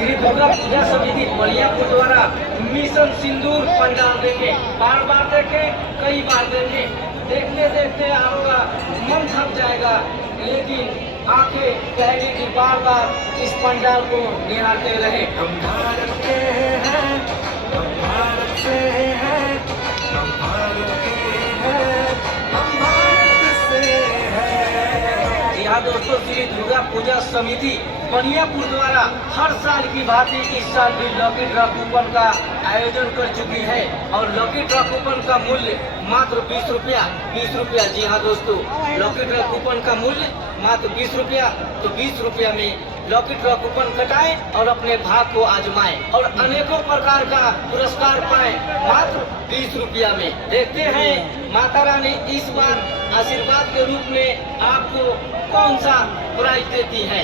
श्री दुर्गा पूजा समिति बलियापुर द्वारा मिशन सिंदूर पंडाल देखे, बार बार देखे, कई बार देखे, देखते देखते आपका मन थक जाएगा, लेकिन आंखें कहेगी कि बार बार इस पंडाल को निहारते रहे। हम भारत के हैं, हम भारत से हैं, हम भारत के हैं, हम भारत से हैं। जी हाँ दोस्तों, श्री दुर्गा पूजा समिति बलियापुर द्वारा हर साल की भांति इस साल भी लकी ड्रॉ कूपन का आयोजन कर चुकी है और लकी ड्रॉ कूपन का मूल्य मात्र 20 रुपया। 20 रुपया, जी हाँ दोस्तों, लकी ड्रॉ कूपन का मूल्य मात्र 20 रुपया। तो 20 रुपया में लकी ड्रॉ कूपन कटाएं और अपने भाग को आजमाएं और अनेकों प्रकार का पुरस्कार पाएं मात्र 20 रुपया में। देखते हैं माता रानी इस बार आशीर्वाद के रूप में आपको कौन सा प्राइज देती है।